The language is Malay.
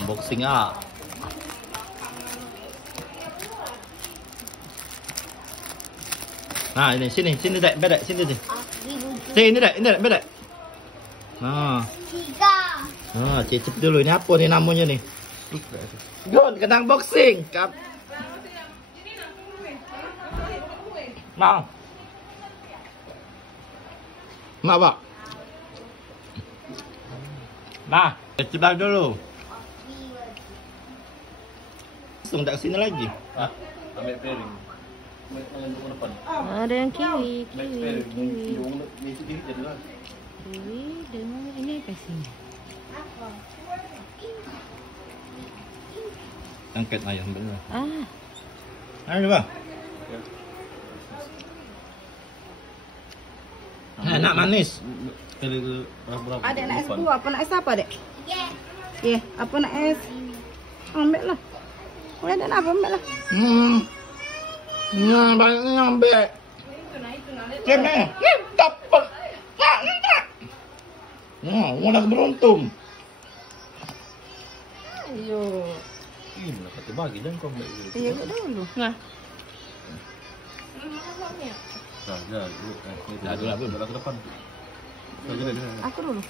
Unboxing ah. Nah ini sini dek, bedek sini deh. Sini dek, bedek. Nah, cicip dulu ini apa nih namanya nih? Gon, kena unboxing. Kap. Mau. Mau pak. Nah, cicip dulu. Langsung tak sini lagi. Ah, ambil piring. Ada yang kiwi. Kiwi Dengan ini kasihnya. Angkat ayam bener. Ah, Ayo bang. Enak manis. ada nak es buah, apa nak es apa dek? Ya, apa nak es? Ambil lah. Boleh ada apa ambil lah. Banyak nyampe. Cemeh, dapat. Udah beruntung. Ayo. Ini mana kata bagi dan kau ambil dulu. Iya, kau dulu. Nah. Dah, dulu. Dah, dulu. Ke depan. Aku dulu.